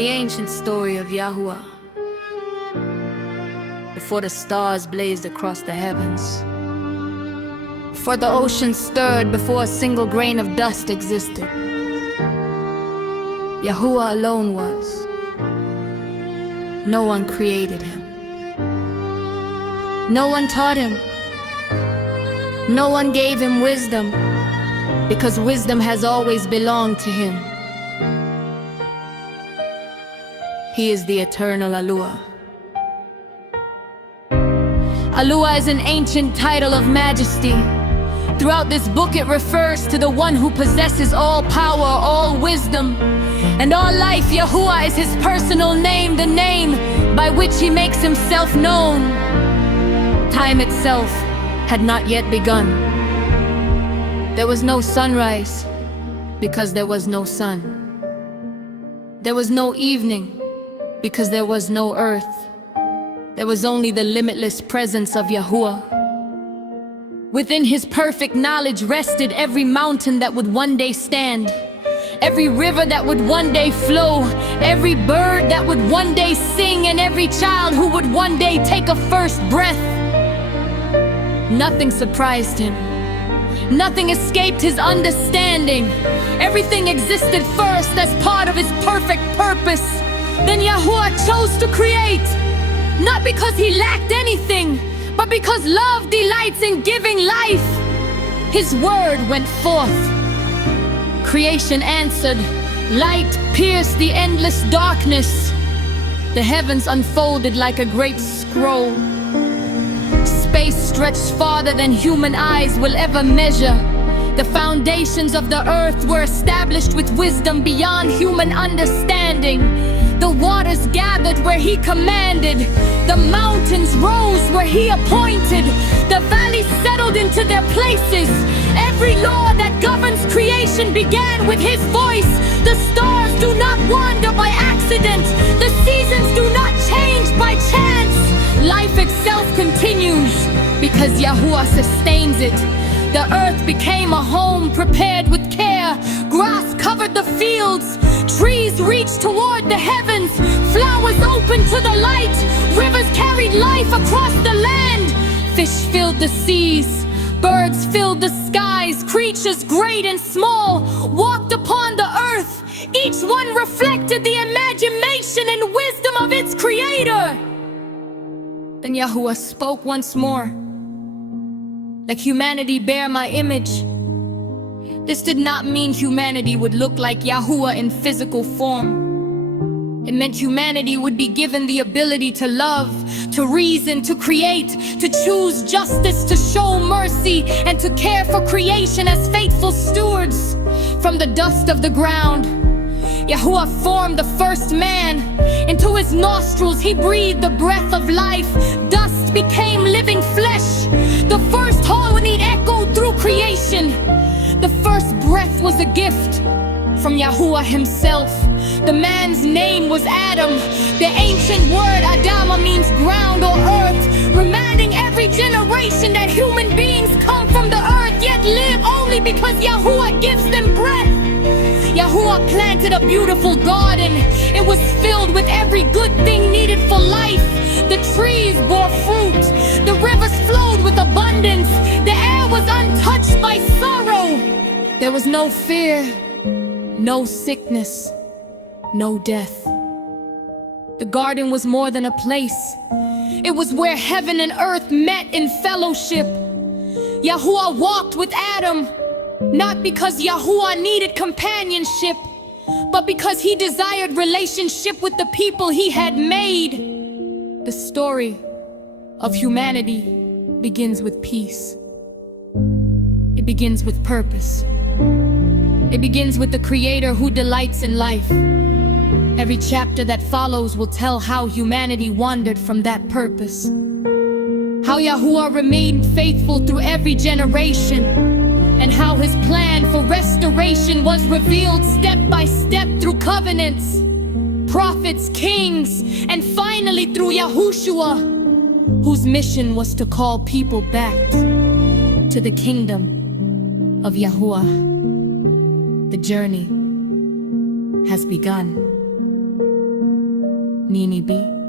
The ancient story of Yahuwah. Before the stars blazed across the heavens, before the ocean stirred, before a single grain of dust existed, Yahuwah alone was. No one created him. No one taught him. No one gave him wisdom, because wisdom has always belonged to him. He is the eternal Alua. Alua is an ancient title of majesty. Throughout this book it refers to the one who possesses all power, all wisdom, and all life. Yahuwah is his personal name, the name by which he makes himself known. Time itself had not yet begun. There was no sunrise, because there was no sun. There was no evening, because there was no earth. There was only the limitless presence of Yahuwah. Within his perfect knowledge rested every mountain that would one day stand, every river that would one day flow, every bird that would one day sing, and every child who would one day take a first breath. Nothing surprised him. Nothing escaped his understanding. Everything existed first as part of his perfect purpose. Then Yahuwah chose to create, not because he lacked anything, but because love delights in giving life. His word went forth. Creation answered. Light pierced the endless darkness. The heavens unfolded like a great scroll. Space stretched farther than human eyes will ever measure. The foundations of the earth were established with wisdom beyond human understanding. The waters gathered where he commanded. The mountains rose where he appointed. The valleys settled into their places. Every law that governs creation began with his voice. The stars do not wander by accident. The seasons do not change by chance. Life itself continues because Yahuwah sustains it. The earth became a home prepared with care. Grass covered the fields. Trees reached toward the heavens. Flowers opened to the light. Rivers carried life across the land. Fish filled the seas. Birds filled the skies. Creatures great and small walked upon the earth. Each one reflected the imagination and wisdom of its creator. Then Yahuwah spoke once more. Let humanity bear my image. This did not mean humanity would look like Yahuwah in physical form. It meant humanity would be given the ability to love, to reason, to create, to choose justice, to show mercy, and to care for creation as faithful stewards. From the dust of the ground, Yahuwah formed the first man. Into his nostrils he breathed the breath of life. Dust became living flesh. The first harmony echoed through creation. The first breath was a gift from Yahuwah himself. The man's name was Adam. The ancient word Adama means ground or earth, reminding every generation that human beings come from the earth, yet live only because Yahuwah gives them breath. Yahuwah planted a beautiful garden. It was filled with every good thing needed for life. The trees bore fruit. The rivers flowed with abundance. The air was untouched by sorrow. There was no fear, no sickness, no death. The garden was more than a place. It was where heaven and earth met in fellowship. Yahuwah walked with Adam, not because Yahuwah needed companionship, but because he desired relationship with the people he had made. The story of humanity begins with peace. It begins with purpose. It begins with the Creator who delights in life. Every chapter that follows will tell how humanity wandered from that purpose. How Yahuwah remained faithful through every generation, and how his plan for restoration was revealed step by step through covenants, prophets, kings, and finally through Yahushua, whose mission was to call people back to the kingdom of Yahuwah. The journey has begun. Nini B.